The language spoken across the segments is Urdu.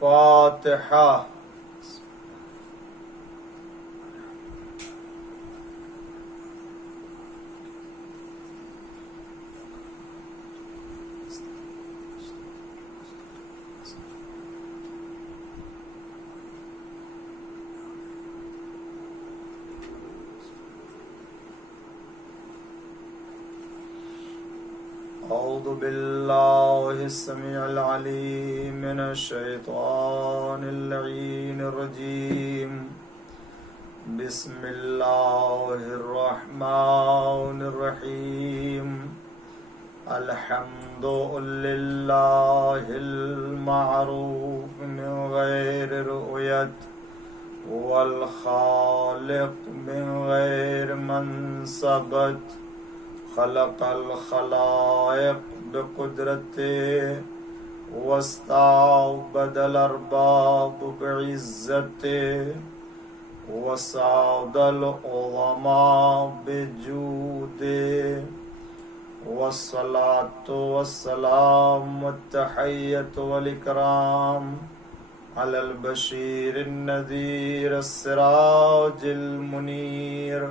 فاتحہ. أعوذ بالله السميع العليم من الشيطان اللعين الرجيم. بسم الله الرحمن الرحيم. الحمد لله المعروف من غير رؤية والخالق من غير منصبت. خلق الخلائق بقدرته واستعبد الأرباب بعزته وسعد العظماء بجوده والصلاة والسلام والتحية والإكرام على البشير النذير السراج المنير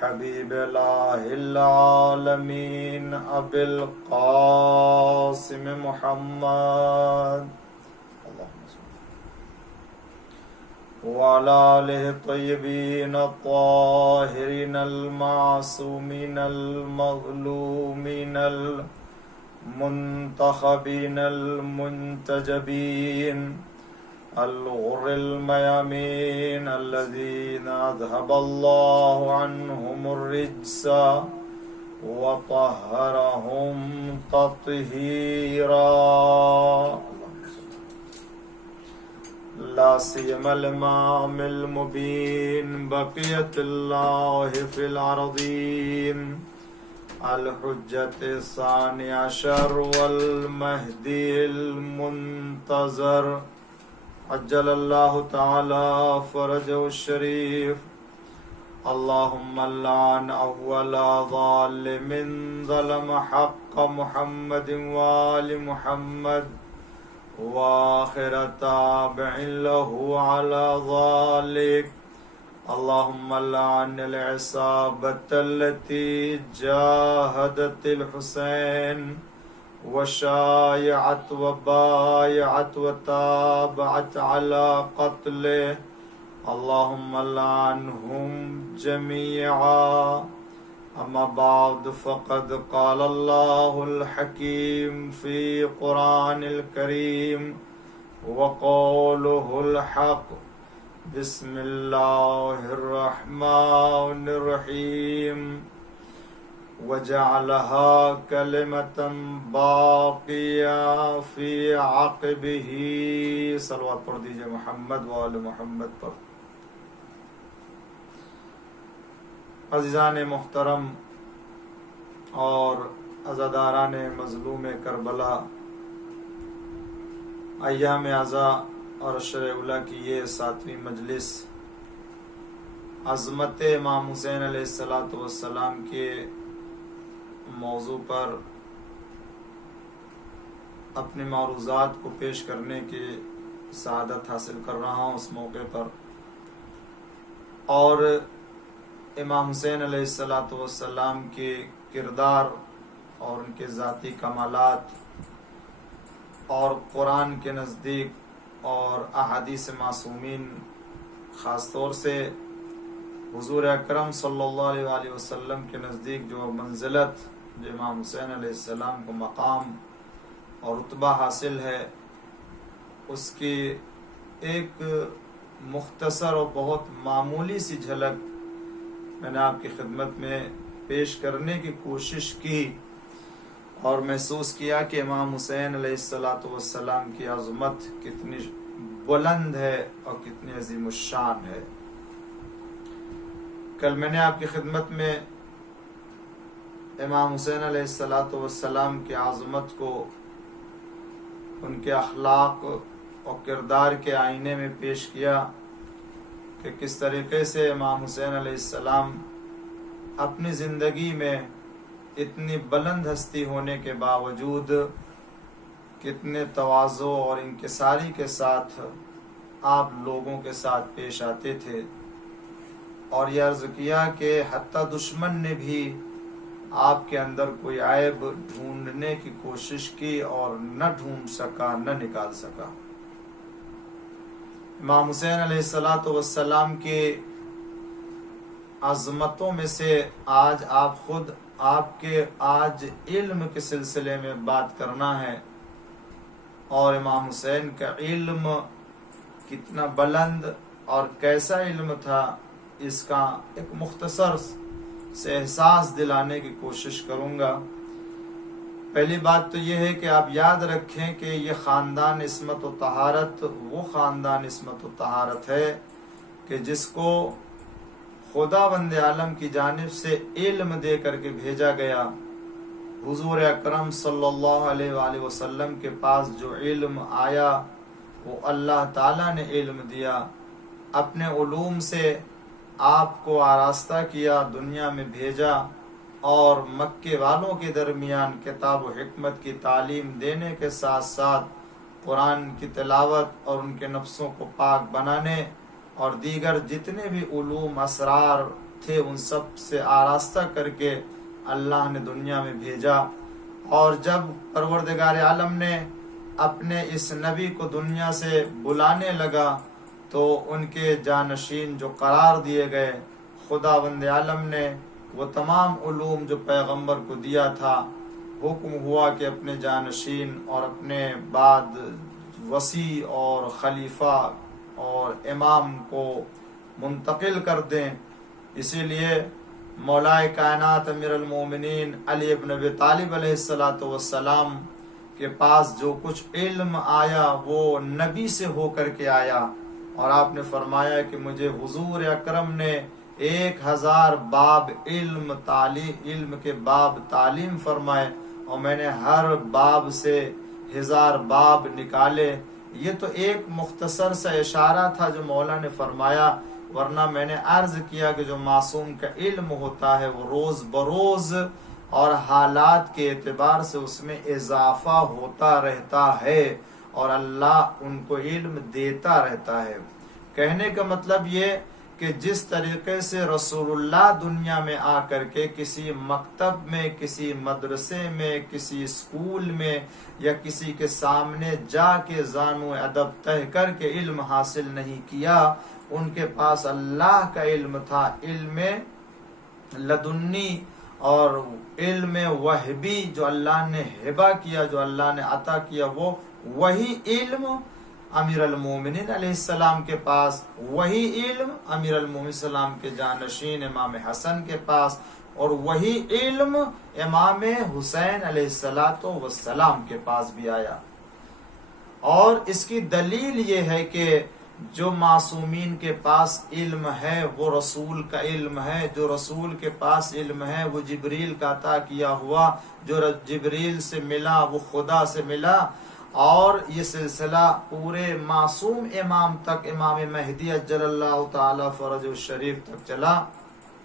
حبيب الله العالمين أبي القاسم محمد وعلى آله الطيبين الطاهرين المعصومين المظلومين المنتخبين المنتجبين الغر الميامين الذين أذهب الله عنهم الرجس وطهرهم تطهيرا. لا سيما الإمام المبين بقية الله في الأرضين الحجة الثاني عشر والمهدي المنتظر عجل الله تعالى فرجه الشريف. اللهم لعن أول ظالم ظلم حق محمد وآل محمد وآخر تابع له على ذلك. اللهم لعن العصابة التي جاهدت الحسين وشايعت وبايعت وتابعت على قتله. اللهم لعنهم جميعا. أما بعد فقد قال الله الحكيم في قرآن الكريم وقوله الحق. بسم الله الرحمن الرحيم. وجعلها كلمة باقية في عقبه. صلوات پڑھ دیجئے محمد وآل محمد پر. عزیزان محترم اور عزاداران مظلوم کربلا، ایام عزا اور عشر اولیٰ کی یہ 7ویں مجلس عظمت امام حسین علیہ السلام کے موضوع پر اپنے معروضات کو پیش کرنے کی سعادت حاصل کر رہا ہوں اس موقع پر، اور امام حسین علیہ السلام کے کردار اور ان کے ذاتی کمالات اور قرآن کے نزدیک اور احادیث معصومین، خاص طور سے حضور اکرم صلی اللہ علیہ وآلہ وسلم کے نزدیک جو منزلت، جو امام حسین علیہ السلام کو مقام اور رتبہ حاصل ہے، اس کی ایک مختصر اور بہت معمولی سی جھلک میں نے آپ کی خدمت میں پیش کرنے کی کوشش کی اور محسوس کیا کہ امام حسین علیہ السلام کی عظمت کتنی بلند ہے اور کتنی عظیم الشان ہے. کل میں نے آپ کی خدمت میں امام حسین علیہ السلام کی عظمت کو ان کے اخلاق اور کردار کے آئینے میں پیش کیا کہ کس طریقے سے امام حسین علیہ السلام اپنی زندگی میں اتنی بلند ہستی ہونے کے باوجود کتنے تواضع اور انکساری کے ساتھ آپ لوگوں کے ساتھ پیش آتے تھے، اور یہ عرض کیا کہ حتیٰ دشمن نے بھی آپ کے اندر کوئی عیب ڈھونڈنے کی کوشش کی اور نہ ڈھونڈ سکا، نہ نکال سکا۔ امام حسین علیہ السلام کے عظمتوں میں سے آج آپ خود آپ کے آج علم کے سلسلے میں بات کرنا ہے، اور امام حسین کا علم کتنا بلند اور کیسا علم تھا، اس کا ایک مختصر سے احساس دلانے کی کوشش کروں گا۔ پہلی بات تو یہ ہے کہ آپ یاد رکھیں کہ یہ خاندان عصمت و طہارت وہ خاندان عصمت و طہارت ہے کہ جس کو خدا بند عالم کی جانب سے علم دے کر کے بھیجا گیا۔ حضور اکرم صلی اللہ علیہ وآلہ وسلم کے پاس جو علم آیا وہ اللہ تعالیٰ نے علم دیا، اپنے علوم سے آپ کو آراستہ کیا، دنیا میں بھیجا، اور مکے والوں کے درمیان کتاب و حکمت کی تعلیم دینے کے ساتھ ساتھ قرآن کی تلاوت اور ان کے نفسوں کو پاک بنانے اور دیگر جتنے بھی علوم اسرار تھے ان سب سے آراستہ کر کے اللہ نے دنیا میں بھیجا۔ اور جب پروردگار عالم نے اپنے اس نبی کو دنیا سے بلانے لگا تو ان کے جانشین جو قرار دیے گئے، خداوند عالم نے وہ تمام علوم جو پیغمبر کو دیا تھا، حکم ہوا کہ اپنے جانشین اور اپنے بعد وصی اور خلیفہ اور امام کو منتقل کر دیں۔ اسی لیے مولائے کائنات امیر المومنین علی ابن ابی طالب علیہ السلام کے پاس جو کچھ علم آیا وہ نبی سے ہو کر کے آیا، اور آپ نے فرمایا کہ مجھے حضور اکرم نے 1000 باب علم کے باب تعلیم فرمائے، اور میں نے ہر باب سے 1000 باب نکالے۔ یہ تو ایک مختصر سا اشارہ تھا جو مولا نے فرمایا، ورنہ میں نے عرض کیا کہ جو معصوم کا علم ہوتا ہے وہ روز بروز اور حالات کے اعتبار سے اس میں اضافہ ہوتا رہتا ہے، اور اللہ ان کو علم دیتا رہتا ہے۔ کہنے کا مطلب یہ کہ جس طریقے سے رسول اللہ دنیا میں آ کر کے کسی مکتب میں، کسی مدرسے میں، کسی اسکول میں یا کسی کے سامنے جا کے زانو ادب تہ کر کے علم حاصل نہیں کیا، ان کے پاس اللہ کا علم تھا، علم لدنی اور علم وہبی جو اللہ نے ہبہ کیا، جو اللہ نے عطا کیا، وہ وہی علم امیر المومنین علیہ السلام کے پاس، وہی علم امیر المومنین السلام کے جانشین امام حسن کے پاس، اور وہی علم امام حسین علیہ السلام کے پاس بھی آیا۔ اور اس کی دلیل یہ ہے کہ جو معصومین کے پاس علم ہے وہ رسول کا علم ہے، جو رسول کے پاس علم ہے وہ جبریل کا عطا کیا ہوا، جو جبریل سے ملا وہ خدا سے ملا، اور یہ سلسلہ پورے معصوم امام تک، امام مہدی اجل اللہ تعالی فرج الشریف تک چلا۔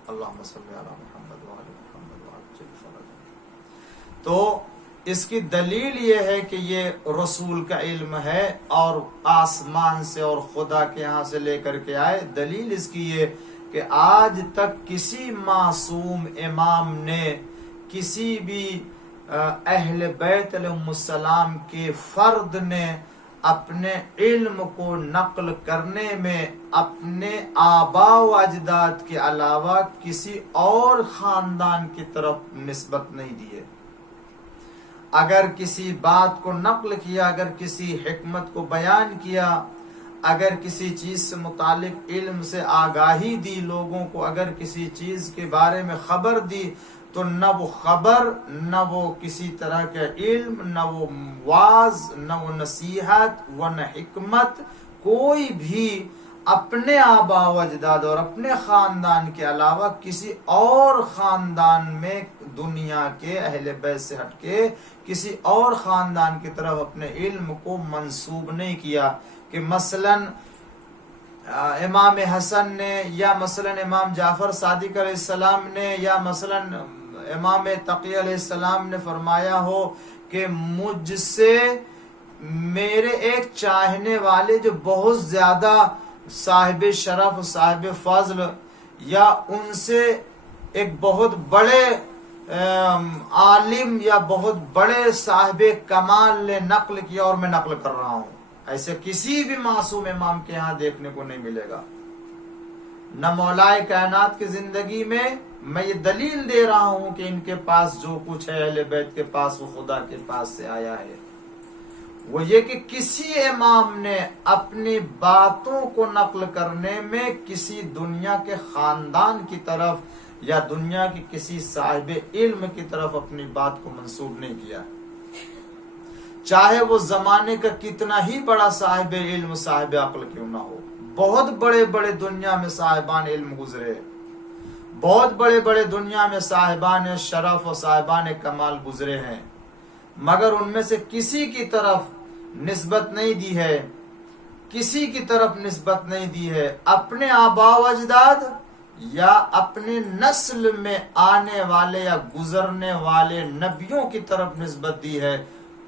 اللہم صلی علی محمد وعلی محمد وعجل فرج۔ تو اس کی دلیل یہ ہے کہ یہ رسول کا علم ہے اور آسمان سے اور خدا کے یہاں سے لے کر کے آئے۔ دلیل اس کی یہ کہ آج تک کسی معصوم امام نے، کسی بھی اہل بیت علیہ السلام کے فرد نے اپنے علم کو نقل کرنے میں اپنے آباء و اجداد کے علاوہ کسی اور خاندان کی طرف نسبت نہیں دیے۔ اگر کسی بات کو نقل کیا، اگر کسی حکمت کو بیان کیا، اگر کسی چیز سے متعلق علم سے آگاہی دی لوگوں کو، اگر کسی چیز کے بارے میں خبر دی، تو نہ وہ خبر، نہ وہ کسی طرح کا علم، نہ وہ واعظ، نہ وہ نصیحت، نہ حکمت، کوئی بھی اپنے آباء و اجداد اور اپنے خاندان کے علاوہ کسی اور خاندان میں دنیا کے اہل بیت سے ہٹ کے کسی اور خاندان کی طرف اپنے علم کو منسوب نہیں کیا، کہ مثلا امام حسن نے، یا مثلا امام جعفر صادق علیہ السلام نے، یا مثلا امام تقی علیہ السلام نے فرمایا ہو کہ مجھ سے میرے ایک چاہنے والے جو بہت زیادہ صاحب شرف صاحب فضل یا ان سے ایک بہت بڑے عالم یا بہت بڑے صاحب کمال نے نقل کیا اور میں نقل کر رہا ہوں، ایسے کسی بھی معصوم امام کے ہاں دیکھنے کو نہیں ملے گا. نہ مولائے کائنات کی زندگی میں یہ دلیل دے رہا ہوں کہ ان کے پاس جو کچھ ہے اہل بیت کے پاس وہ خدا کے پاس سے آیا ہے. وہ یہ کہ کسی امام نے اپنی باتوں کو نقل کرنے میں کسی دنیا کے خاندان کی طرف یا دنیا کی کسی صاحب علم کی طرف اپنی بات کو منسوب نہیں کیا، چاہے وہ زمانے کا کتنا ہی بڑا صاحب علم صاحب عقل کیوں نہ ہو. بہت بڑے بڑے دنیا میں صاحبان علم گزرے، بہت بڑے بڑے دنیا میں صاحبان شرف اور صاحبان کمال گزرے ہیں، مگر ان میں سے کسی کی طرف نسبت نہیں دی ہے، کسی کی طرف نسبت نہیں دی ہے اپنے آباء و اجداد یا اپنے نسل میں آنے والے یا گزرنے والے نبیوں کی طرف نسبت دی ہے.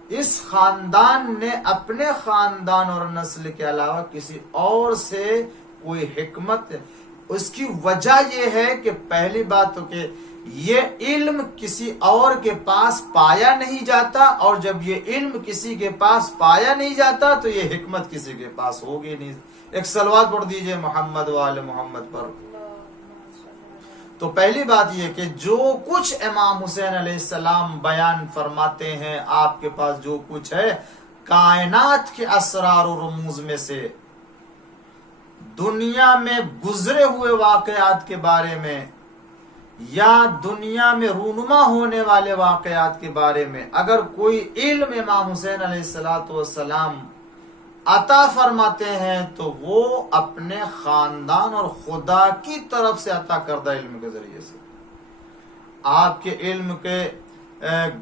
اس خاندان نے اپنے خاندان اور نسل کے علاوہ کسی اور سے کوئی حکمت، اس کی وجہ یہ ہے کہ پہلی بات تو کہ یہ علم کسی اور کے پاس پایا نہیں جاتا، اور جب یہ علم کسی کے پاس پایا نہیں جاتا تو یہ حکمت کسی کے پاس ہوگی نہیں. ایک صلوات پڑھ دیجئے محمد و آل محمد پر. تو پہلی بات یہ کہ جو کچھ امام حسین علیہ السلام بیان فرماتے ہیں، آپ کے پاس جو کچھ ہے کائنات کے اسرار و رموز میں سے، دنیا میں گزرے ہوئے واقعات کے بارے میں یا دنیا میں رونما ہونے والے واقعات کے بارے میں اگر کوئی علم امام حسین علیہ السلام عطا فرماتے ہیں تو وہ اپنے خاندان اور خدا کی طرف سے عطا کردہ علم کے ذریعے سے. آپ کے علم کے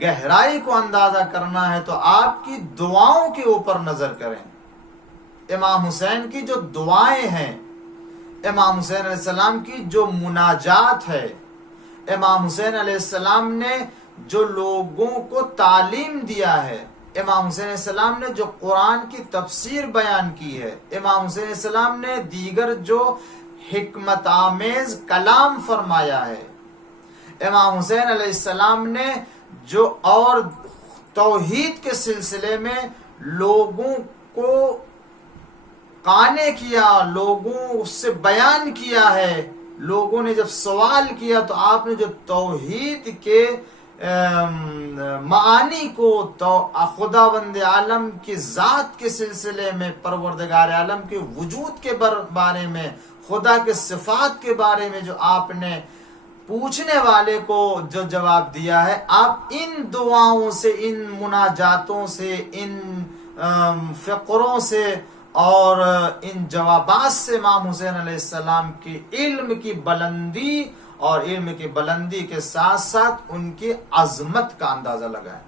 گہرائی کو اندازہ کرنا ہے تو آپ کی دعاؤں کے اوپر نظر کریں. امام حسین کی جو دعائیں ہیں، امام حسین علیہ السلام کی جو مناجات ہے، امام حسین علیہ السلام نے جو لوگوں کو تعلیم دیا ہے، امام حسین علیہ السلام نے جو قرآن کی تفسیر بیان کی ہے، امام حسین علیہ السلام نے دیگر جو حکمت آمیز کلام فرمایا ہے، امام حسین علیہ السلام نے جو اور توحید کے سلسلے میں لوگوں کو قانے کیا، لوگوں سے بیان کیا ہے. لوگوں نے جب سوال کیا تو آپ نے جو توحید کے معانی کو تو خداوند عالم کی ذات کے سلسلے میں، پروردگار عالم کے وجود کے بارے میں، خدا کے صفات کے بارے میں جو آپ نے پوچھنے والے کو جو جواب دیا ہے، آپ ان دعاؤں سے، ان مناجاتوں سے، ان فقروں سے اور ان جوابات سے امام حسین علیہ السلام کی علم کی بلندی اور علم کی بلندی کے ساتھ ساتھ ان کی عظمت کا اندازہ لگائیں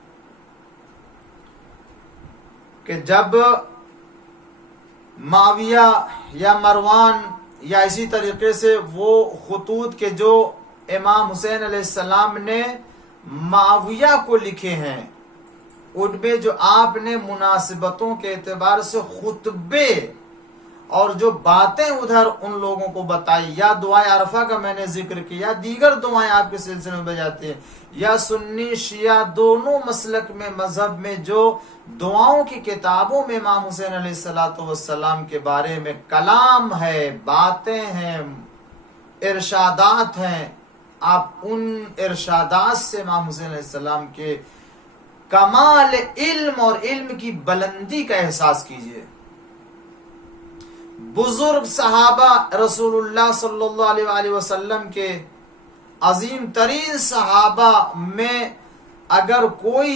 کہ جب معاویہ یا مروان یا اسی طریقے سے وہ خطوط کے جو امام حسین علیہ السلام نے معاویہ کو لکھے ہیں، ان میں جو آپ نے مناسبتوں کے اعتبار سے خطبے اور جو باتیں ادھر ان لوگوں کو بتائی، یا دعائے عرفہ کا میں نے ذکر کیا، دیگر دعائیں آپ کے سلسلے میں بجاتے ہیں، یا سنی شیعہ دونوں مسلک میں، مذہب میں جو دعاؤں کی کتابوں میں امام حسین علیہ السلام کے بارے میں کلام ہے، باتیں ہیں، ارشادات ہیں، آپ ان ارشادات سے امام حسین علیہ السلام کے کمال علم اور علم کی بلندی کا احساس کیجئے. بزرگ صحابہ رسول اللہ صلی اللہ علیہ وآلہ وسلم کے عظیم ترین صحابہ میں اگر کوئی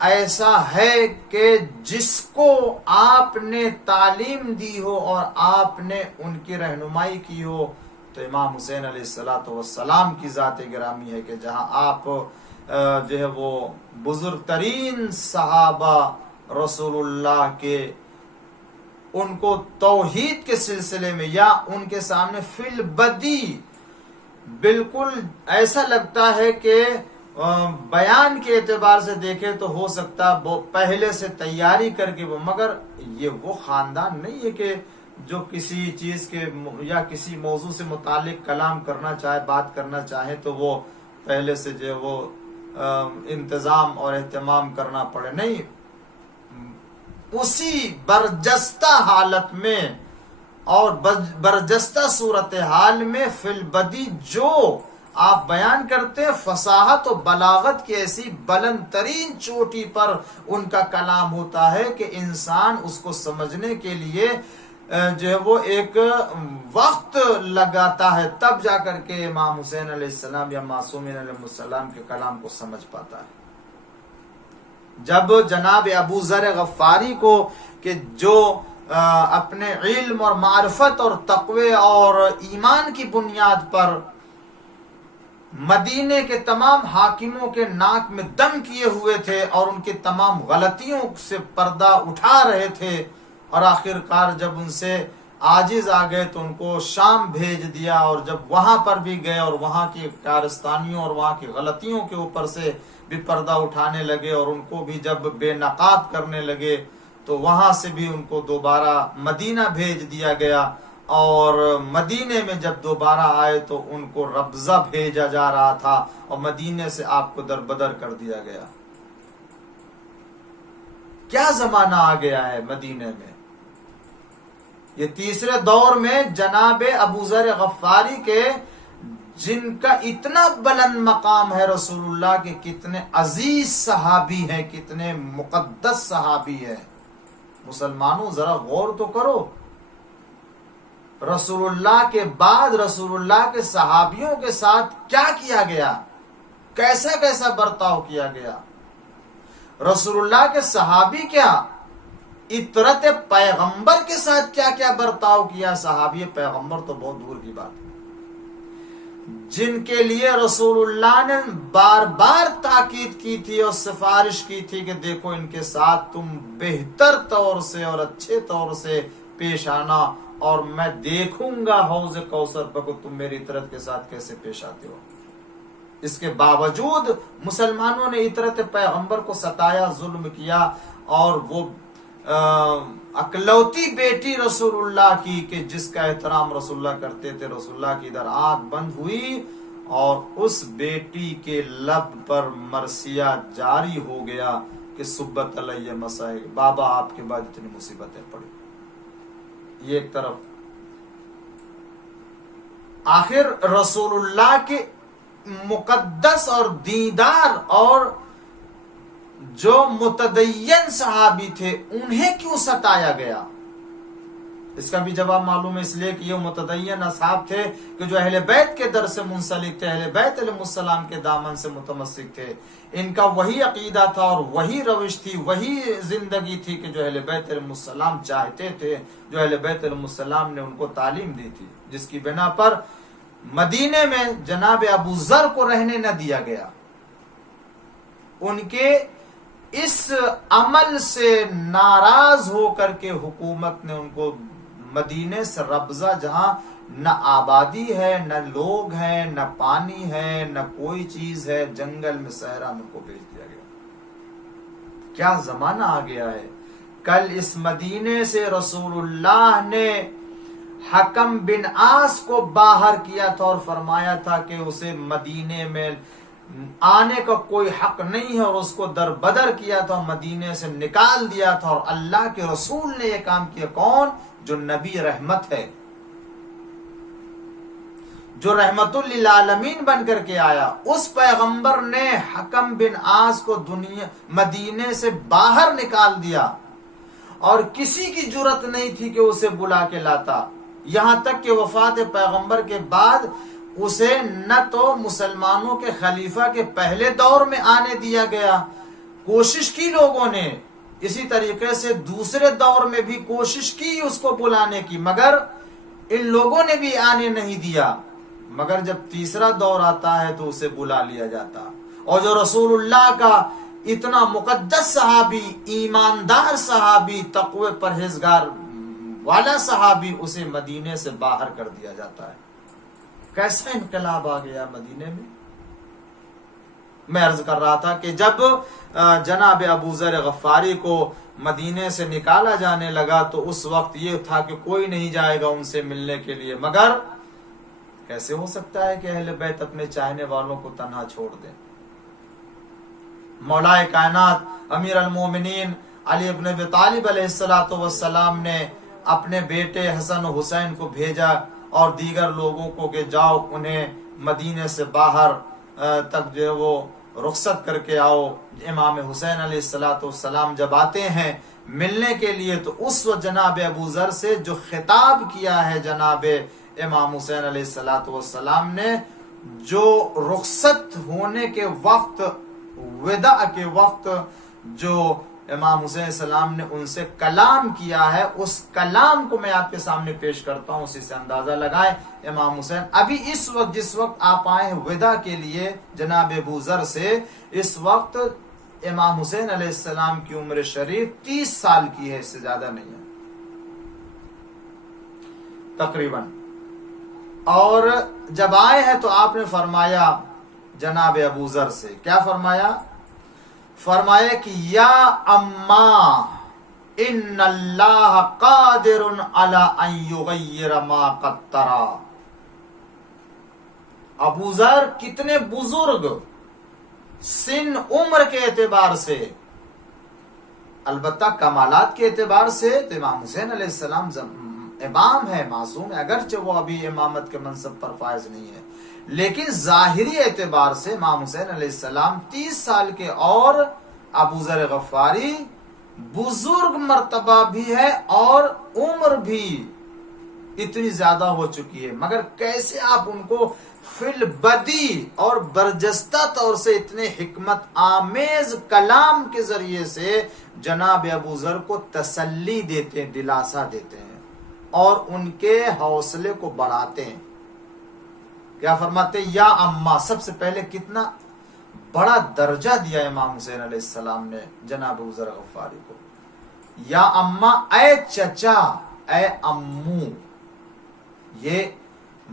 ایسا ہے کہ جس کو آپ نے تعلیم دی ہو اور آپ نے ان کی رہنمائی کی ہو تو امام حسین علیہ السلام کی ذات گرامی ہے، کہ جہاں آپ جو ہے وہ بزرگ ترین صحابہ رسول اللہ کے ان کو توحید کے سلسلے میں یا ان کے سامنے فی البدی بالکل ایسا لگتا ہے کہ بیان کے اعتبار سے دیکھے تو ہو سکتا وہ پہلے سے تیاری کر کے مگر یہ وہ خاندان نہیں ہے کہ جو کسی چیز کے یا کسی موضوع سے متعلق کلام کرنا چاہے، بات کرنا چاہے تو وہ پہلے سے جو وہ انتظام اور اہتمام کرنا پڑے، نہیں، اسی برجستہ حالت میں اور برجستہ صورتحال میں فی البدی جو آپ بیان کرتے ہیں، فصاحت و بلاغت کی ایسی بلند ترین چوٹی پر ان کا کلام ہوتا ہے کہ انسان اس کو سمجھنے کے لیے جو ہے وہ ایک وقت لگاتا ہے، تب جا کر کے امام حسین علیہ السلام یا معصومین علیہ السلام کے کلام کو سمجھ پاتا ہے۔ جب جناب ابو ذر غفاری کو کہ جو اپنے علم اور معرفت اور تقوی اور ایمان کی بنیاد پر مدینے کے تمام حاکموں کے ناک میں دم کیے ہوئے تھے اور ان کی تمام غلطیوں سے پردہ اٹھا رہے تھے، اور آخر کار جب ان سے عاجز آ گئے تو ان کو شام بھیج دیا، اور جب وہاں پر بھی گئے اور وہاں کی کارستانیوں اور وہاں کی غلطیوں کے اوپر سے بھی پردہ اٹھانے لگے اور ان کو بھی جب بے نقاب کرنے لگے تو وہاں سے بھی ان کو دوبارہ مدینہ بھیج دیا گیا، اور مدینے میں جب دوبارہ آئے تو ان کو ربضہ بھیجا جا رہا تھا اور مدینے سے آپ کو دربدر کر دیا گیا۔ کیا زمانہ آ گیا ہے مدینے میں! یہ تیسرے دور میں جناب ابو ذر غفاری کے جن کا اتنا بلند مقام ہے رسول اللہ کے، کتنے عزیز صحابی ہیں، کتنے مقدس صحابی ہیں۔ مسلمانوں ذرا غور تو کرو، رسول اللہ کے بعد رسول اللہ کے صحابیوں کے ساتھ کیا کیا گیا، کیسا کیسا برتاؤ کیا گیا۔ رسول اللہ کے صحابی کیا، اطرت پیغمبر کے ساتھ کیا کیا برتاؤ کیا صحابی پیغمبر تو بہت دور کی بات ہے، جن کے لیے رسول اللہ نے بار بار تاکید کی تھی اور سفارش کی تھی کہ دیکھو ان کے ساتھ تم بہتر طور سے اور اچھے طور سے پیش آنا، اور میں دیکھوں گا حوض کوثر پر کہ تم میری اطرت کے ساتھ کیسے پیش آتے ہو۔ اس کے باوجود مسلمانوں نے اطرت پیغمبر کو ستایا، ظلم کیا، اور وہ اکلوتی بیٹی رسول اللہ کی کہ جس کا احترام رسول اللہ کرتے تھے، رسول اللہ کی ادھر آنکھ بند ہوئی اور اس بیٹی کے لب پر مرثیہ جاری ہو گیا کہ سبت علیہ مسائل، بابا آپ کے بعد اتنی مصیبتیں پڑی۔ یہ ایک طرف، آخر رسول اللہ کے مقدس اور دیندار اور جو متدین صحابی تھے انہیں کیوں ستایا گیا؟ اس کا بھی جواب معلوم ہے، اس لیے کہ یہ متدین اصحاب تھے کہ جو اہل بیت کے در سے منسلک تھے، اہل بیت علیہ السلام کے دامن سے متمسک تھے، ان کا وہی عقیدہ تھا اور وہی روش تھی، وہی زندگی تھی کہ جو اہل بیت علیہ السلام چاہتے تھے، جو اہل بیت علیہ السلام نے ان کو تعلیم دی تھی، جس کی بنا پر مدینے میں جناب ابو ذر کو رہنے نہ دیا گیا۔ ان کے اس عمل سے ناراض ہو کر کے حکومت نے ان کو مدینے سے ربضہ، جہاں نہ آبادی ہے، نہ لوگ ہیں، نہ پانی ہے، نہ کوئی چیز ہے، جنگل میں صحرا میں کو بھیج دیا گیا۔ کیا زمانہ آ گیا ہے! کل اس مدینے سے رسول اللہ نے حکم بن عاص کو باہر کیا تھا اور فرمایا تھا کہ اسے مدینے میں آنے کا کوئی حق نہیں ہے، اور اس کو در بدر کیا تھا، مدینے سے نکال دیا تھا، اور اللہ کے رسول نے یہ کام کیا۔ کون؟ جو نبی رحمت ہے، جو رحمت للعالمین بن کر کے آیا، اس پیغمبر نے حکم بن عاص کو مدینے سے باہر نکال دیا، اور کسی کی جرت نہیں تھی کہ اسے بلا کے لاتا، یہاں تک کہ وفات پیغمبر کے بعد اسے نہ تو مسلمانوں کے خلیفہ کے پہلے دور میں آنے دیا گیا، کوشش کی لوگوں نے، اسی طریقے سے دوسرے دور میں بھی کوشش کی اس کو بلانے کی، مگر ان لوگوں نے بھی آنے نہیں دیا، مگر جب تیسرا دور آتا ہے تو اسے بلا لیا جاتا، اور جو رسول اللہ کا اتنا مقدس صحابی، ایماندار صحابی، تقوی پرہیزگار والا صحابی، اسے مدینے سے باہر کر دیا جاتا ہے۔ کیسا انقلاب آ گیا مدینے میں! میں عرض کر رہا تھا کہ جب جناب ابو ذر غفاری کو مدینے سے نکالا جانے لگا تو اس وقت یہ تھا کہ کوئی نہیں جائے گا ان سے ملنے کے لیے، مگر کیسے ہو سکتا ہے کہ اہل بیت اپنے چاہنے والوں کو تنہا چھوڑ دیں؟ مولا کائنات امیر المومنین علی ابن ابی طالب علیہ السلام نے اپنے بیٹے حسن و حسین کو بھیجا اور دیگر لوگوں کو کہ جاؤ انہیں مدینے سے باہر تک جو ہے وہ رخصت کر کے آؤ۔ امام حسین علیہ السلام جب آتے ہیں ملنے کے لیے تو اس وقت جناب ابو ذر سے جو خطاب کیا ہے جناب امام حسین علیہ السلام نے، جو رخصت ہونے کے وقت، وداع کے وقت جو امام حسین علیہ السلام نے ان سے کلام کیا ہے، اس کلام کو میں آپ کے سامنے پیش کرتا ہوں، اسی سے اندازہ لگائیں۔ امام حسین ابھی اس وقت جس وقت آپ آئے ہیں وداع کے لیے جناب ابو ذر سے، اس وقت امام حسین علیہ السلام کی عمر شریف 30 سال کی ہے، اس سے زیادہ نہیں ہے تقریباً۔ اور جب آئے ہیں تو آپ نے فرمایا جناب ابو ذر سے، کیا فرمایا؟ فرمایا کہ یا اما ان اللہ قادر علی ان یغیر ما قد ترى۔ ابو ذر کتنے بزرگ سن عمر کے اعتبار سے، البتہ کمالات کے اعتبار سے تو امام حسین علیہ السلام امام ہے، معصوم ہے، اگرچہ وہ ابھی امامت کے منصب پر فائز نہیں ہے، لیکن ظاہری اعتبار سے امام حسین علیہ السلام 30 سال کے، اور ابو ذر غفاری بزرگ مرتبہ بھی ہے اور عمر بھی اتنی زیادہ ہو چکی ہے، مگر کیسے آپ ان کو فی البدی اور برجستہ طور سے اتنے حکمت آمیز کلام کے ذریعے سے جناب ابو ذر کو تسلی دیتے ہیں، دلاسا دیتے ہیں اور ان کے حوصلے کو بڑھاتے ہیں۔ کیا فرماتے ہیں؟ یا اما، سب سے پہلے کتنا بڑا درجہ دیا امام حسین علیہ السلام نے جناب ابو ذر غفاری کو۔ یا اما، اے چچا، اے امو، یہ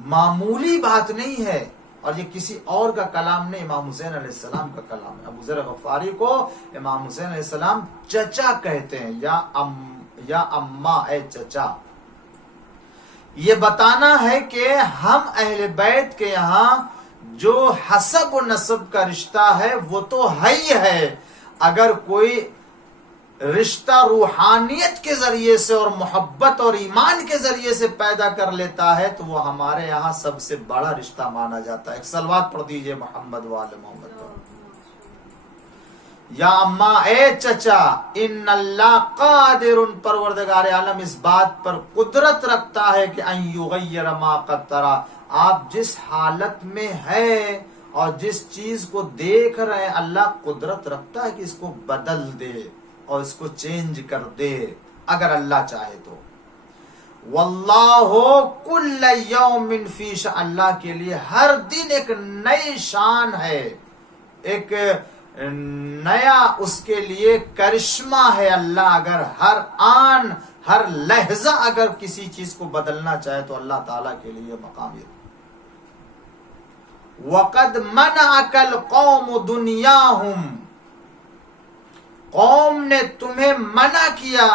معمولی بات نہیں ہے اور یہ کسی اور کا کلام نہیں، امام حسین علیہ السلام کا کلام ہے۔ ابو ذر غفاری کو امام حسین علیہ السلام چچا کہتے ہیں، یا اما، اے چچا۔ یہ بتانا ہے کہ ہم اہل بیت کے یہاں جو حسب و نسب کا رشتہ ہے وہ تو ہے ہی ہے، اگر کوئی رشتہ روحانیت کے ذریعے سے اور محبت اور ایمان کے ذریعے سے پیدا کر لیتا ہے تو وہ ہمارے یہاں سب سے بڑا رشتہ مانا جاتا ہے۔ ایک صلوات پڑھ دیجئے محمد وآل محمد۔ یا اما، اے چچا، ان اللہ قادر، پروردگار عالم اس بات پر قدرت رکھتا ہے کہ ان یغیر ما قد ترى، آپ جس حالت میں ہے اور جس چیز کو دیکھ رہے ہیں اللہ قدرت رکھتا ہے کہ اس کو بدل دے اور اس کو چینج کر دے اگر اللہ چاہے تو۔ واللہ کل یوم فی شأن، اللہ کے لیے ہر دن ایک نئی شان ہے، ایک نیا اس کے لیے کرشمہ ہے۔ اللہ اگر ہر آن ہر لحظہ اگر کسی چیز کو بدلنا چاہے تو اللہ تعالیٰ کے لیے مقامیت۔ وَقَدْ مَنَعَكَ الْقَوْمُ دُنْيَاهُمْ، قوم نے تمہیں منع کیا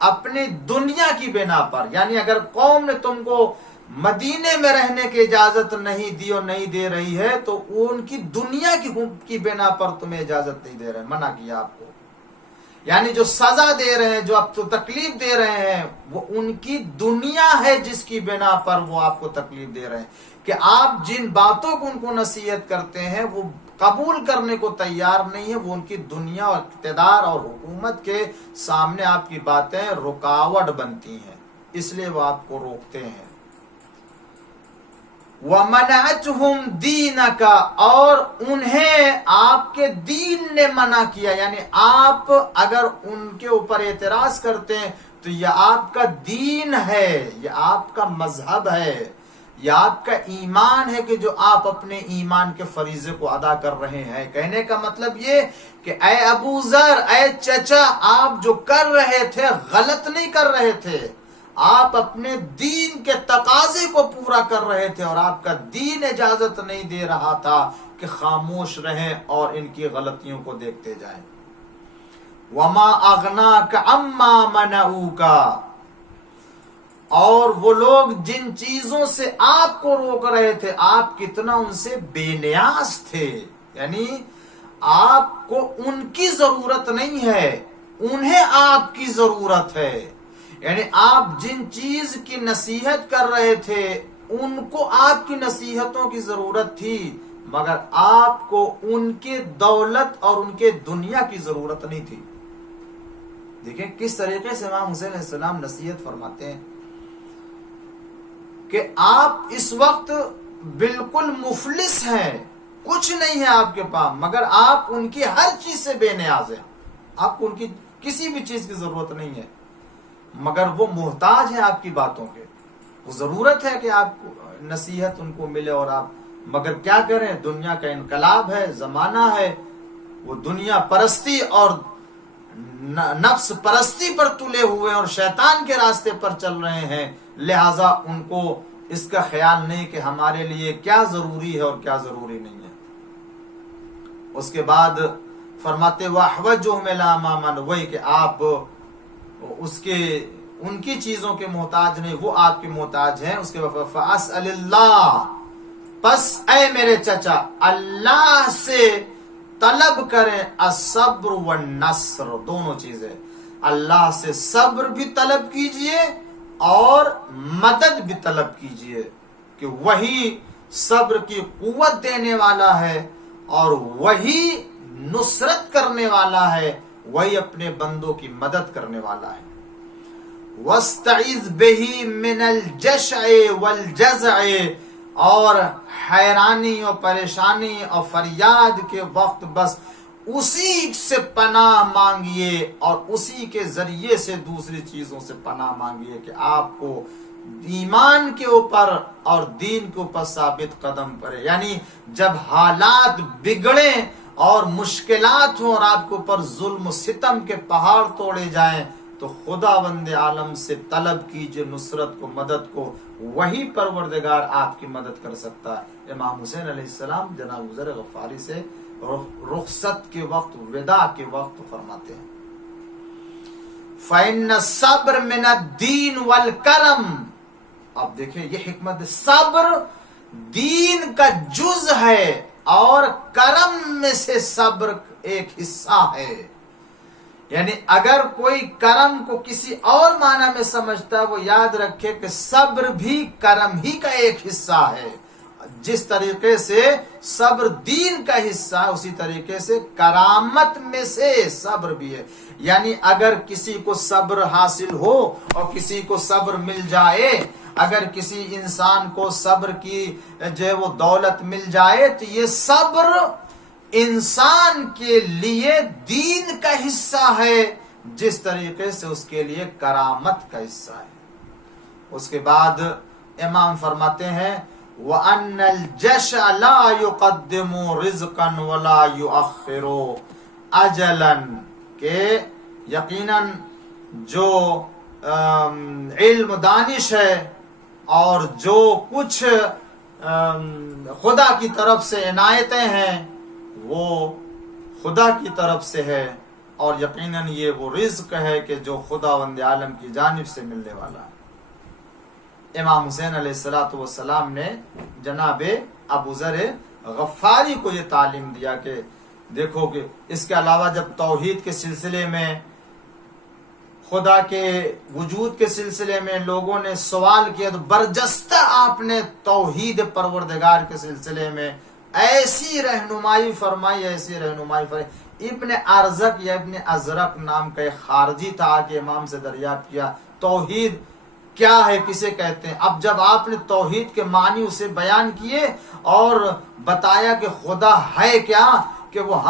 اپنی دنیا کی بنا پر، یعنی اگر قوم نے تم کو مدینے میں رہنے کی اجازت نہیں دی اور نہیں دے رہی ہے تو وہ ان کی دنیا کی بنا پر تمہیں اجازت نہیں دے رہے، منع کیا آپ کو، یعنی جو سزا دے رہے ہیں، جو آپ کو تکلیف دے رہے ہیں وہ ان کی دنیا ہے جس کی بنا پر وہ آپ کو تکلیف دے رہے ہیں، کہ آپ جن باتوں کو ان کو نصیحت کرتے ہیں وہ قبول کرنے کو تیار نہیں ہے، وہ ان کی دنیا اور اقتدار اور حکومت کے سامنے آپ کی باتیں رکاوٹ بنتی ہیں، اس لیے وہ آپ کو روکتے ہیں۔ وَمَنَعَتْهُمْ دِينَكَ، اور انہیں آپ کے دین نے منع کیا، یعنی آپ اگر ان کے اوپر اعتراض کرتے ہیں تو یہ آپ کا دین ہے، یہ آپ کا مذہب ہے، یہ آپ کا ایمان ہے کہ جو آپ اپنے ایمان کے فریضے کو ادا کر رہے ہیں۔ کہنے کا مطلب یہ کہ اے ابو ذر، اے چچا، آپ جو کر رہے تھے غلط نہیں کر رہے تھے، آپ اپنے دین کے تقاضے کو پورا کر رہے تھے اور آپ کا دین اجازت نہیں دے رہا تھا کہ خاموش رہیں اور ان کی غلطیوں کو دیکھتے جائیں. وما اغناک عما منعوک، اور وہ لوگ جن چیزوں سے آپ کو روک رہے تھے آپ کتنا ان سے بے نیاز تھے. یعنی آپ کو ان کی ضرورت نہیں ہے، انہیں آپ کی ضرورت ہے. یعنی آپ جن چیز کی نصیحت کر رہے تھے ان کو آپ کی نصیحتوں کی ضرورت تھی، مگر آپ کو ان کے دولت اور ان کے دنیا کی ضرورت نہیں تھی. دیکھیں کس طریقے سے امام حسین علیہ السلام نصیحت فرماتے ہیں کہ آپ اس وقت بالکل مفلس ہیں، کچھ نہیں ہے آپ کے پاس، مگر آپ ان کی ہر چیز سے بے نیاز ہیں. آپ کو ان کی کسی بھی چیز کی ضرورت نہیں ہے، مگر وہ محتاج ہیں آپ کی باتوں کے. وہ ضرورت ہے کہ آپ کو نصیحت ان کو ملے اور آپ، مگر کیا کریں، دنیا کا انقلاب ہے، زمانہ ہے، وہ دنیا پرستی اور نفس پرستی پر تلے ہوئے اور شیطان کے راستے پر چل رہے ہیں، لہذا ان کو اس کا خیال نہیں کہ ہمارے لیے کیا ضروری ہے اور کیا ضروری نہیں ہے. اس کے بعد فرماتے وَأَحْوَجُهُمْ إِلَىٰ مَا مَنْ، وہی کہ آپ ان کی چیزوں کے محتاج نہیں، وہ آپ کے محتاج ہیں. اس کے بعد فَأَسْأَلِ اللَّهِ، پس اے میرے چچا اللہ سے طلب کریں الصبر والنصر، دونوں چیزیں. اللہ سے صبر بھی طلب کیجئے اور مدد بھی طلب کیجئے کہ وہی صبر کی قوت دینے والا ہے اور وہی نصرت کرنے والا ہے، وہی اپنے بندوں کی مدد کرنے والا ہے. وَاسْتَعِذْ بِهِ مِنَ الْجَشْعِ وَالْجَزْعِ، اور حیرانی اور پریشانی اور فریاد کے وقت بس اسی سے پناہ مانگیے اور اسی کے ذریعے سے دوسری چیزوں سے پناہ مانگیے کہ آپ کو ایمان کے اوپر اور دین کے اوپر ثابت قدم پڑے. یعنی جب حالات بگڑیں اور مشکلات ہوں اور آپ کے اوپر ظلم و ستم کے پہاڑ توڑے جائیں تو خداوند عالم سے طلب کیجئے نصرت کو، مدد کو، وہی پروردگار آپ کی مدد کر سکتا ہے. امام حسین علیہ السلام جناب ذر غفاری سے رخصت کے وقت، وداع کے وقت فرماتے ہیں فَإِنَّ الصَّبْرَ مِنَ الدِّينِ وَالْكَرَمِ. اب دیکھیں یہ حکمت، صبر دین کا جز ہے اور کرم میں سے صبر ایک حصہ ہے. یعنی اگر کوئی کرم کو کسی اور معنی میں سمجھتا ہے وہ یاد رکھے کہ صبر بھی کرم ہی کا ایک حصہ ہے. جس طریقے سے صبر دین کا حصہ ہے اسی طریقے سے کرامت میں سے صبر بھی ہے. یعنی اگر کسی کو صبر حاصل ہو اور کسی کو صبر مل جائے، اگر کسی انسان کو صبر کی جو وہ دولت مل جائے تو یہ صبر انسان کے لیے دین کا حصہ ہے جس طریقے سے اس کے لیے کرامت کا حصہ ہے. اس کے بعد امام فرماتے ہیں وَأَنَّ الْجَشَعَ لَا يُقَدِّمُ رِزْقًا وَلَا يُؤَخِّرُ أَجَلًا، کہ یقیناً جو علم دانش ہے اور جو کچھ خدا کی طرف سے عنایتیں ہیں وہ خدا کی طرف سے ہے، اور یقیناً یہ وہ رزق ہے کہ جو خداوند عالم کی جانب سے ملنے والا ہے. امام حسین علیہ السلام نے جناب ابو ذر غفاری کو یہ تعلیم دیا کہ دیکھو کہ اس کے علاوہ جب توحید کے سلسلے میں، خدا کے وجود کے سلسلے میں لوگوں نے سوال کیا تو برجستہ آپ نے توحید پروردگار کے سلسلے میں ایسی رہنمائی فرمائی. ابن ارزق یا ابن ازرق نام کا ایک خارجی تھا کہ امام سے دریافت کیا توحید کیا ہے، کسے کہتے ہیں. اب جب آپ نے توحید کے معنی اسے بیان کیے اور بتایا کہ خدا ہے کیا، کہ وہ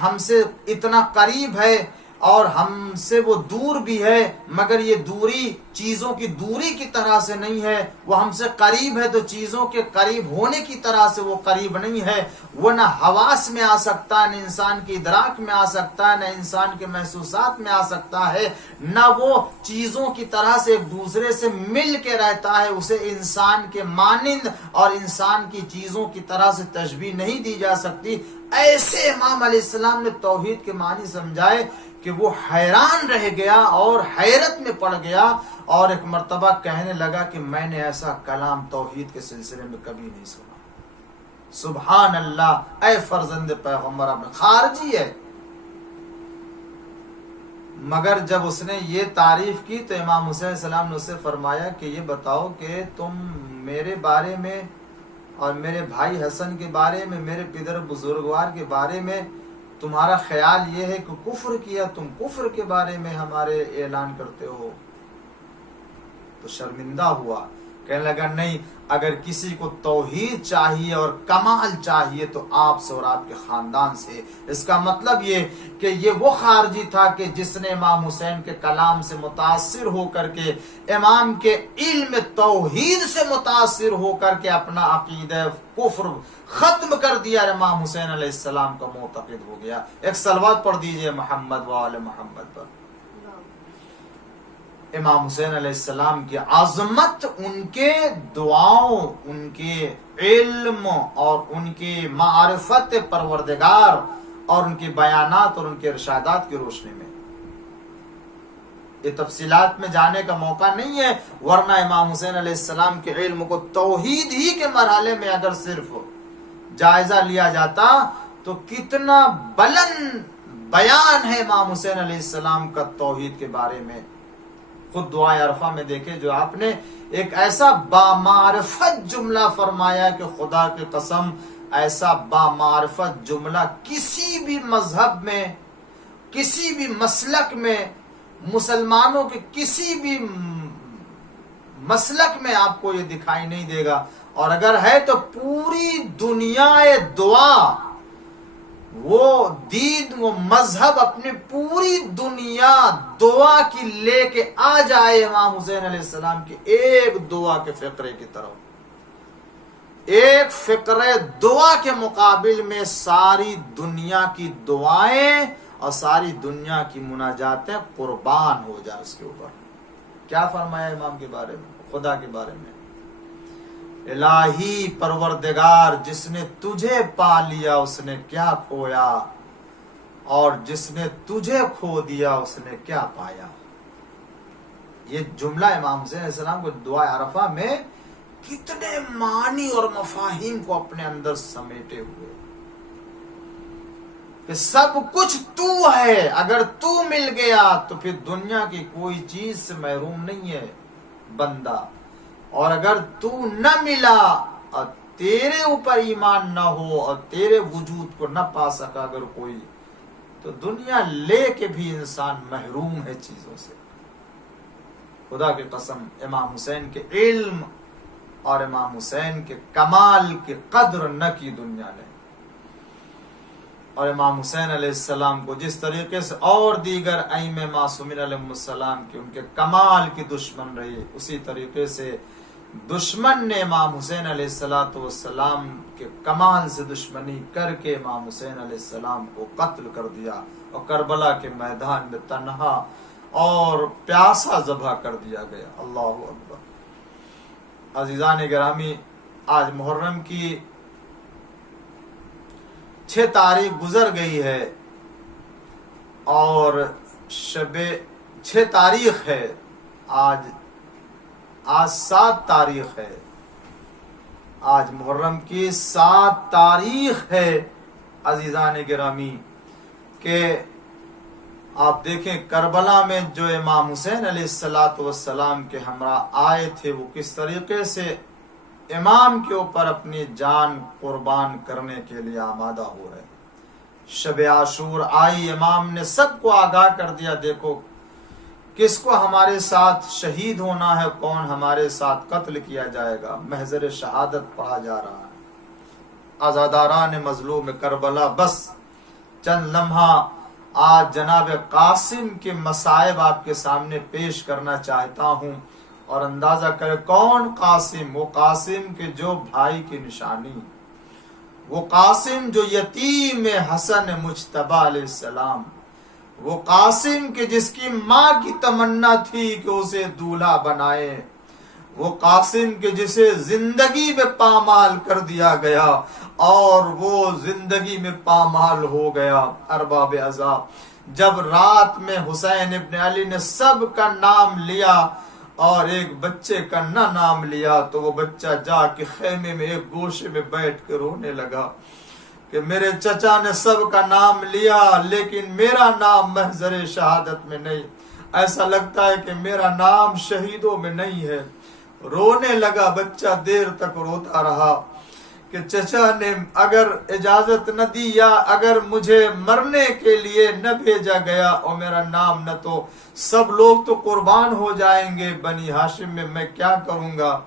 ہم سے اتنا قریب ہے اور ہم سے وہ دور بھی ہے، مگر یہ دوری چیزوں کی دوری کی طرح سے نہیں ہے، وہ ہم سے قریب ہے تو چیزوں کے قریب ہونے کی طرح سے وہ قریب نہیں ہے۔ وہ نہ حواس میں آ سکتا ہے، نہ انسان کی ادراک میں آ سکتا ہے، نہ انسان کے محسوسات میں آ سکتا ہے، نہ وہ چیزوں کی طرح سے ایک دوسرے سے مل کے رہتا ہے، اسے انسان کے مانند اور انسان کی چیزوں کی طرح سے تشبیہ نہیں دی جا سکتی۔ ایسے امام علیہ السلام نے توحید کے معنی سمجھائے کہ وہ حیران رہ گیا اور حیرت میں پڑ گیا، اور ایک مرتبہ کہنے لگا کہ میں نے ایسا کلام توحید کے سلسلے میں کبھی نہیں سنا۔ سبحان اللہ، اے فرزند پیغمبر، اب خارجی ہے، مگر جب اس نے یہ تعریف کی تو امام حسین علیہ السلام نے اسے فرمایا کہ یہ بتاؤ کہ تم میرے بارے میں اور میرے بھائی حسن کے بارے میں، میرے پدر بزرگوار کے بارے میں تمہارا خیال یہ ہے کہ کفر کیا، تم کفر کے بارے میں ہمارے اعلان کرتے ہو؟ تو شرمندہ ہوا، کہنے لگا نہیں، اگر کسی کو توحید چاہیے اور کمال چاہیے تو آپ سے اور آپ کے خاندان سے۔ اس کا مطلب یہ کہ یہ وہ خارجی تھا کہ جس نے امام حسین کے کلام سے متاثر ہو کر کے، امام کے علم توحید سے متاثر ہو کر کے اپنا عقیدہ کفر ختم کر دیا، امام حسین علیہ السلام کا معتقد ہو گیا۔ ایک صلوات پڑھ دیجئے محمد و آل محمد پر۔ امام حسین علیہ السلام کی عظمت ان کے دعاؤں، ان کے علم اور ان کی معرفت پروردگار اور ان کے بیانات اور ان کے ارشادات کی روشنی میں۔ یہ تفصیلات میں جانے کا موقع نہیں ہے، ورنہ امام حسین علیہ السلام کے علم کو توحید ہی کے مرحلے میں اگر صرف جائزہ لیا جاتا تو کتنا بلند بیان ہے امام حسین علیہ السلام کا توحید کے بارے میں۔ خود دعائے عرفہ میں دیکھیں جو آپ نے ایک ایسا بامعرفت جملہ فرمایا کہ خدا کی قسم ایسا بامعرفت جملہ کسی بھی مذہب میں، کسی بھی مسلک میں، مسلمانوں کے کسی بھی مسلک میں آپ کو یہ دکھائی نہیں دے گا، اور اگر ہے تو پوری دنیا دعا، وہ دین، وہ مذہب، اپنی پوری دنیا دعا کی لے کے آ جائے امام حسین علیہ السلام کی ایک دعا کے فقرے کی طرف، ایک فقرے دعا کے مقابل میں ساری دنیا کی دعائیں اور ساری دنیا کی مناجاتیں قربان ہو جائے اس کے اوپر۔ کیا فرمایا امام کے بارے میں، خدا کے بارے میں؟ الہی پروردگار، جس نے تجھے پا لیا اس نے کیا کھویا، اور جس نے تجھے کھو دیا اس نے کیا پایا۔ یہ جملہ امام حسین علیہ السلام کو دعا عرفہ میں کتنے معنی اور مفاہیم کو اپنے اندر سمیٹے ہوئے کہ سب کچھ تو ہے، اگر تو مل گیا تو پھر دنیا کی کوئی چیز سے محروم نہیں ہے بندہ، اور اگر تو نہ ملا اور تیرے اوپر ایمان نہ ہو اور تیرے وجود کو نہ پا سکا اگر کوئی، تو دنیا لے کے بھی انسان محروم ہے چیزوں سے۔ خدا کی قسم امام حسین کے علم اور امام حسین کے کمال کی قدر نہ کی دنیا نے، اور امام حسین علیہ السلام کو جس طریقے سے اور دیگر ائمہ معصومین علیہ السلام کی ان کے کمال کی دشمن رہی، اسی طریقے سے دشمن نے امام حسین علیہ السلام کے کمال سے دشمنی کر کے امام حسین علیہ السلام کو قتل کر دیا، اور کربلا کے میدان میں تنہا اور پیاسا ذبح کر دیا گیا۔ اللہ اکبر۔ عزیزان گرامی، آج محرم کی 6 تاریخ گزر گئی ہے، اور شب 6 تاریخ ہے، آج 7 تاریخ ہے، آج محرم کی 7 تاریخ ہے۔ عزیزان گرامی، کہ آپ دیکھیں کربلا میں جو امام حسین علیہ السلام کے ہمراہ آئے تھے وہ کس طریقے سے امام کے اوپر اپنی جان قربان کرنے کے لیے آمادہ ہو رہے۔ شب عاشور آئی، امام نے سب کو آگاہ کر دیا، دیکھو کس کو ہمارے ساتھ شہید ہونا ہے، کون ہمارے ساتھ قتل کیا جائے گا۔ محضر شہادت پڑھا جا رہا ہے۔ آزاداران مظلوم کربلا بس چند لمحہ آج جناب قاسم کے مصائب آپ کے سامنے پیش کرنا چاہتا ہوں، اور اندازہ کرے کون قاسم؟ وہ قاسم کے جو بھائی کی نشانی، وہ قاسم جو یتیم حسن مجتبی علیہ السلام، وہ قاسم کے جس کی ماں کی تمنا تھی کہ اسے دولہا بنائے، وہ قاسم کے جسے زندگی میں پامال کر دیا گیا اور وہ زندگی میں پامال ہو گیا۔ ارباب عذاب، جب رات میں حسین ابن علی نے سب کا نام لیا اور ایک بچے کا نہ نام لیا، تو وہ بچہ جا کے خیمے میں ایک گوشے میں بیٹھ کے رونے لگا کہ میرے چچا نے سب کا نام لیا لیکن میرا نام محضر شہادت میں نہیں، ایسا لگتا ہے کہ میرا نام شہیدوں میں نہیں ہے۔ رونے لگا بچہ، دیر تک روتا رہا کہ چچا نے اگر اجازت نہ دی یا اگر مجھے مرنے کے لیے نہ بھیجا گیا اور میرا نام نہ، تو سب لوگ تو قربان ہو جائیں گے بنی ہاشم میں کیا کروں گا؟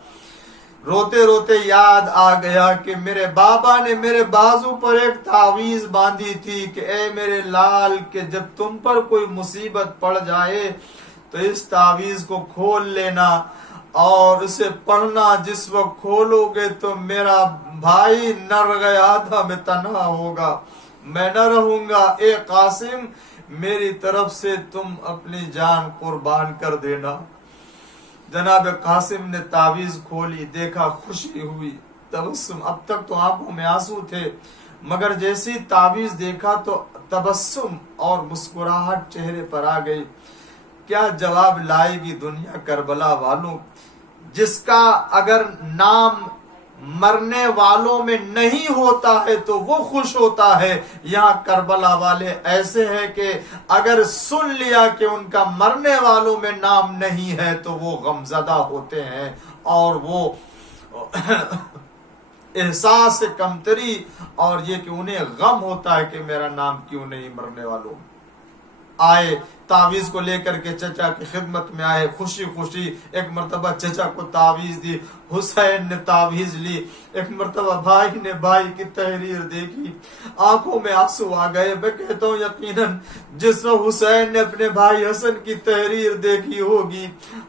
روتے روتے یاد آ گیا کہ میرے بابا نے میرے بازو پر ایک تعویذ باندھی تھی کہ اے میرے لال، کہ جب تم پر کوئی مصیبت پڑ جائے تو اس تعویذ کو کھول لینا اور اسے پڑھنا، جس وقت کھولو گے تو میرا بھائی نر گیا تھا میں تنہا ہوگا، میں نہ رہوں گا، اے قاسم میری طرف سے تم اپنی جان قربان کر دینا۔ جناب قاسم نے تعویذ کھولی، دیکھا، خوشی ہوئی، تبسم، اب تک تو آنکھوں میں آنسو تھے مگر جیسی تعویذ دیکھا تو تبسم اور مسکراہٹ چہرے پر آ گئی۔ کیا جواب لائے گی دنیا کربلا والوں، جس کا اگر نام مرنے والوں میں نہیں ہوتا ہے تو وہ خوش ہوتا ہے؟ یہاں کربلا والے ایسے ہیں کہ اگر سن لیا کہ ان کا مرنے والوں میں نام نہیں ہے تو وہ غمزدہ ہوتے ہیں، اور وہ احساس کمتری اور یہ کہ انہیں غم ہوتا ہے کہ میرا نام کیوں نہیں مرنے والوں۔ آئے تعویذ کو لے کر کے چچا کی خدمت میں آئے، خوشی خوشی ایک مرتبہ چچا کو تعویذ دی، حسین نے تعویذ لی، ایک مرتبہ بھائی نے بھائی کی تحریر دیکھی، آنکھوں میں آنسو آ گئے۔ میں کہتا ہوں یقیناً جس وقت حسین نے اپنے بھائی حسن کی تحریر دیکھی ہوگی،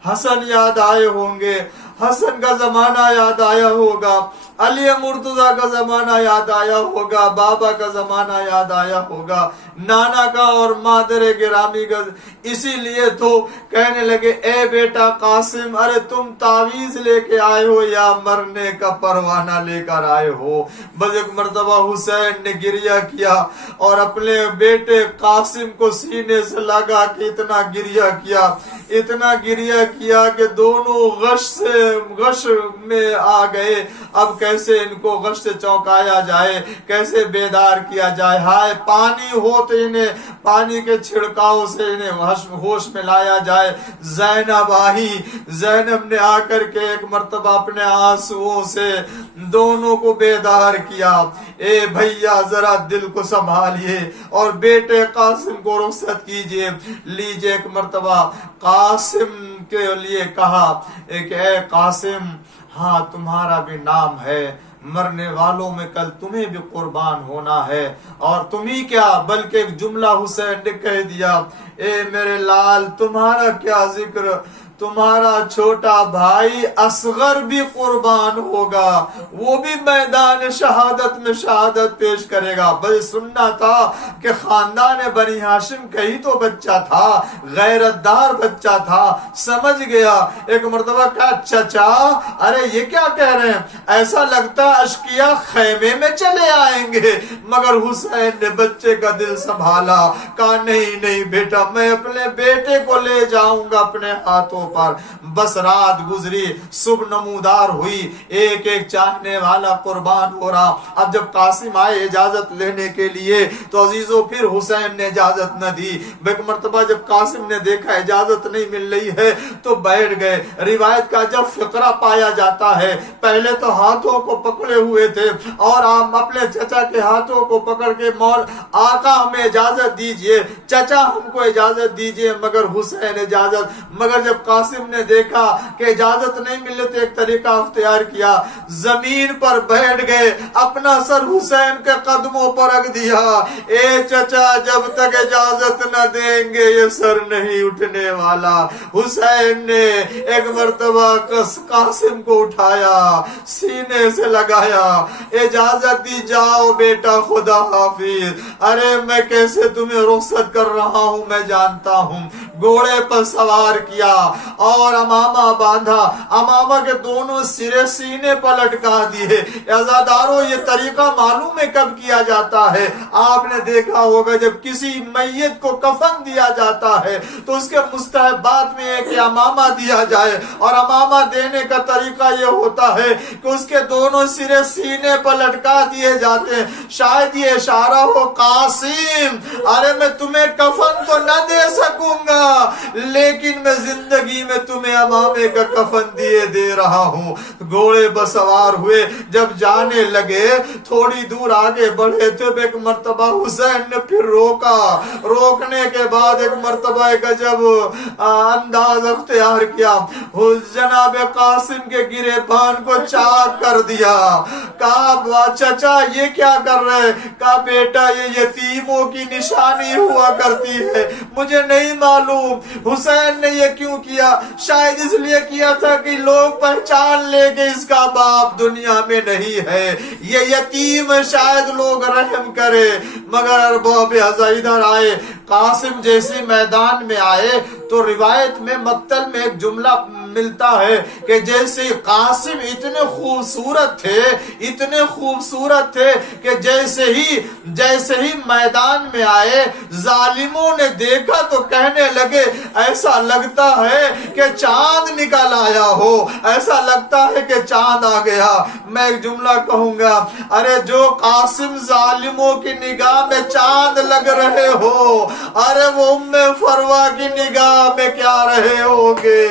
حسن یاد آئے ہوں گے، حسن کا زمانہ یاد آیا ہوگا، علی مرتضیٰ کا زمانہ یاد آیا ہوگا، بابا کا زمانہ یاد آیا ہوگا، نانا کا اور مادر گرامی کا۔ اسی لیے تو کہنے لگے اے بیٹا قاسم، ارے تم تعویذ لے کے آئے ہو یا مرنے کا پروانہ لے کر آئے ہو؟ بس ایک مرتبہ حسین نے گریہ کیا اور اپنے بیٹے قاسم کو سینے سے لگا کے اتنا گریہ کیا کہ دونوں غش میں آ گئے۔ اب کیسے ان کو غش سے چونکایا جائے، کیسے بیدار کیا جائے؟ ہائے پانی ہو تو انہیں پانی کے چھڑکاؤ سے انہیں ہوش میں لایا جائے۔ زینب آئی، زینب نے آ کر کے ایک مرتبہ اپنے آنسوؤں سے دونوں کو بیدار کیا۔ اے بھیا ذرا دل کو سنبھالیے اور بیٹے قاسم کو رخصت کیجیے، لیجیے۔ ایک مرتبہ قاسم کے لیے کہا کہ اے قاسم، ہاں تمہارا بھی نام ہے، مرنے والوں میں کل تمہیں بھی قربان ہونا ہے، اور تم ہی کیا بلکہ ایک جملہ حسین نے کہہ دیا، اے میرے لال تمہارا کیا ذکر، تمہارا چھوٹا بھائی اصغر بھی قربان ہوگا، وہ بھی میدان شہادت میں شہادت پیش کرے گا۔ بس سننا تھا کہ خاندان بنی ہاشم کا ہی تو بچہ تھا، غیرت دار بچہ تھا، سمجھ گیا۔ ایک مرتبہ کہا چچا ارے یہ کیا کہہ رہے ہیں، ایسا لگتا اشقیا خیمے میں چلے آئیں گے، مگر حسین نے بچے کا دل سنبھالا، کہا نہیں نہیں بیٹا، میں اپنے بیٹے کو لے جاؤں گا اپنے ہاتھوں پر۔ بس رات گزری، صبح نمودار ہوئی، ایک ایک چاہنے والا قربان ہو رہا۔ اب جب قاسم آئے اجازت لینے کے لیے تو عزیزو پھر حسین نے اجازت نہ دی۔ ایک مرتبہ جب قاسم نے دیکھا اجازت نہیں مل رہی ہے تو بیٹھ گئے۔ روایت کا جب فقرہ پایا جاتا ہے، پہلے تو ہاتھوں کو پکڑے ہوئے تھے اور آپ اپنے چچا کے ہاتھوں کو پکڑ کے مول آقا ہمیں اجازت دیجئے، چچا ہم کو اجازت دیجئے، مگر حسین اجازت، مگر جب قاسم نے دیکھا کہ اجازت نہیں ملے تو ایک طریقہ اختیار کیا، زمین پر بیٹھ گئے، اپنا سر حسین کے قدموں پر رکھ دیا۔ اے چچا جب تک اجازت نہ دیں گے یہ سر نہیں اٹھنے والا۔ حسین نے ایک مرتبہ قاسم کو اٹھایا، سینے سے لگایا، اجازت دی جاؤ بیٹا، خدا حافظ۔ ارے میں کیسے تمہیں رخصت کر رہا ہوں میں جانتا ہوں۔ گھوڑے پر سوار کیا اور امامہ باندھا، امامہ کے دونوں سرے سینے پر لٹکا دیے۔ عزاداروں یہ طریقہ معلوم ہے کب کیا جاتا ہے؟ آپ نے دیکھا ہوگا جب کسی میت کو کفن دیا جاتا ہے تو اس کے مستحبات میں ہے کہ امامہ دیا جائے، اور امامہ دینے کا طریقہ یہ ہوتا ہے کہ اس کے دونوں سرے سینے پر لٹکا دیے جاتے ہیں۔ شاید یہ اشارہ ہو قاسم، ارے میں تمہیں کفن تو نہ دے سکوں گا لیکن میں زندگی میں تمہیں امامے کا کفن دے رہا ہوں۔ گھوڑے پر سوار ہوئے، جب جانے لگے تھوڑی دور آگے بڑھے تو ایک مرتبہ حسین نے پھر روکا، روکنے کے بعد ایک مرتبہ ایک عجب انداز اختیار کیا، جناب قاسم کے گریبان کو چاک کر دیا۔ کہا چچا یہ کیا کر رہے؟ کہا بیٹا یہ یتیموں کی نشانی ہوا کرتی ہے، مجھے نہیں معلوم حسین نے یہ کیوں کیا، شاید اس لیے کیا تھا کہ لوگ پہچان لے کہ اس کا باپ دنیا میں نہیں ہے، یہ یتیم شاید لوگ رحم کرے۔ مگر ارباب ازا ادھر آئے، قاسم جیسے میدان میں آئے تو روایت میں مقتل میں ایک جملہ ملتا ہے کہ جیسے قاسم اتنے خوبصورت تھے، اتنے خوبصورت تھے کہ جیسے ہی میدان میں آئے ظالموں نے دیکھا تو کہنے لگے ایسا لگتا ہے کہ چاند نکل آیا ہو، ایسا لگتا ہے کہ چاند آ گیا۔ میں ایک جملہ کہوں گا، ارے جو قاسم ظالموں کی نگاہ میں چاند لگ رہے ہو، ارے وہ ام فروا کی نگاہ میں کیا رہے ہوگے؟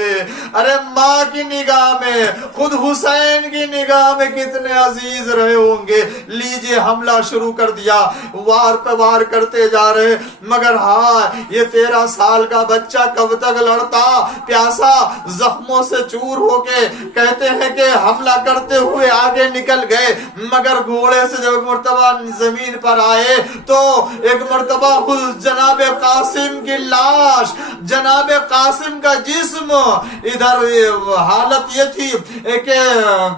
ارے ماں کی نگاہ میں، خود حسین کی نگاہ میں کتنے عزیز رہے ہوں گے۔ لیجئے حملہ شروع کر دیا، وار پہ وار کرتے جا رہے، مگر ہاں یہ 13 سال کا بچہ کب تک لڑتا پیاسا، زخموں سے چور ہو کے کہتے ہیں کہ حملہ کرتے ہوئے آگے نکل گئے، مگر گھوڑے سے جب مرتبہ زمین پر آئے تو ایک مرتبہ جناب قاسم کی لاش، جناب قاسم کا جسم، ادھر حالت یہ تھی کہ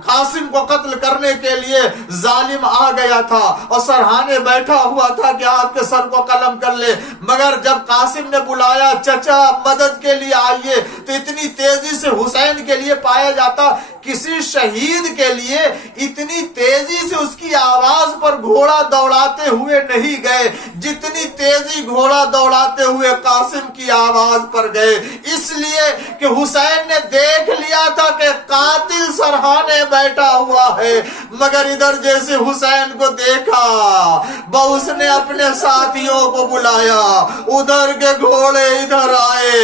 قاسم کو قتل کرنے کے لیے ظالم آ گیا تھا اور سرحانے بیٹھا ہوا تھا کہ آپ کے سر کو قلم کر لے، مگر جب قاسم نے بلایا چچا مدد کے لیے آئیے تو اتنی تیزی سے حسین کے لیے پایا جاتا، کسی شہید کے لیے اتنی تیزی سے اس کی آواز پر گھوڑا دوڑاتے ہوئے نہیں گئے جتنی تیزی گھوڑا دوڑاتے ہوئے قاسم کی آواز پر گئے، اس لیے کہ حسین نے دیکھ لیا تھا کہ قاتل سرحانے بیٹھا ہوا ہے، مگر ادھر جیسے حسین کو دیکھا اس نے اپنے ساتھیوں کو بلایا، ادھر کے گھوڑے ادھر آئے،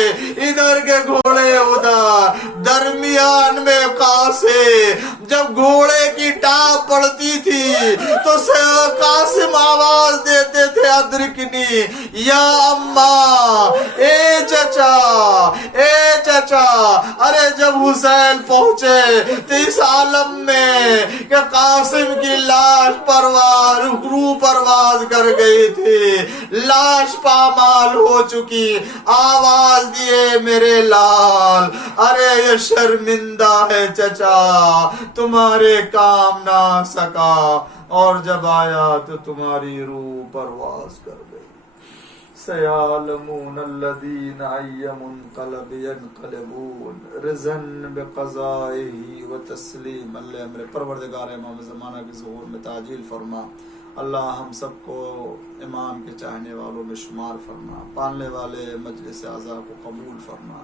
ادھر کے گھوڑے ادھر، درمیان میں قاسم، جب گھوڑے کی ٹاپ پڑتی تھی تو قاسم آواز دیتے تھے ادرکنی یا اماں، اے چچا، اے چچا۔ ارے جب حسین پہنچے تو اس عالم میں کہ قاسم کی لاش روح پرواز کر گئی تھی، لاش پامال ہو چکی، آواز دیے میرے لال، ارے یہ شرمندہ ہے چچا، تمہارے کام نہ آ سکا، اور جب آیا تو تمہاری روح پرواز کر گئی۔ سیعلمون الذین ای منقلب ینقلبون رضا بقضائہ وتسلیم لامرہ۔ پروردگار امام زمانہ کے ظہور میں تعجیل فرما، اللہ ہم سب کو امام کے چاہنے والوں میں شمار فرما، پالنے والے مجلس اعضاء کو قبول فرما،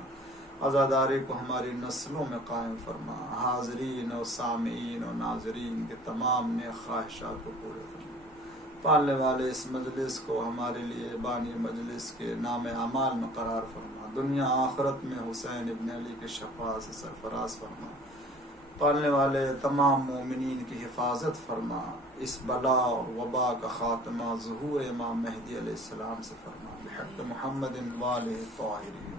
عزاداری کو ہماری نسلوں میں قائم فرما، حاضرین و سامعین و ناظرین کے تمام نیک خواہشات کو پورے فرما، پالنے والے اس مجلس کو ہمارے لیے بانی مجلس کے نام اعمال میں قرار فرما، دنیا آخرت میں حسین ابن علی کے شفاعت سے سرفراز فرما، پالنے والے تمام مومنین کی حفاظت فرما، اس بلا اور وبا کا خاتمہ ظہور امام مہدی علیہ السلام سے فرما، بحق محمد والہ الطاہرین۔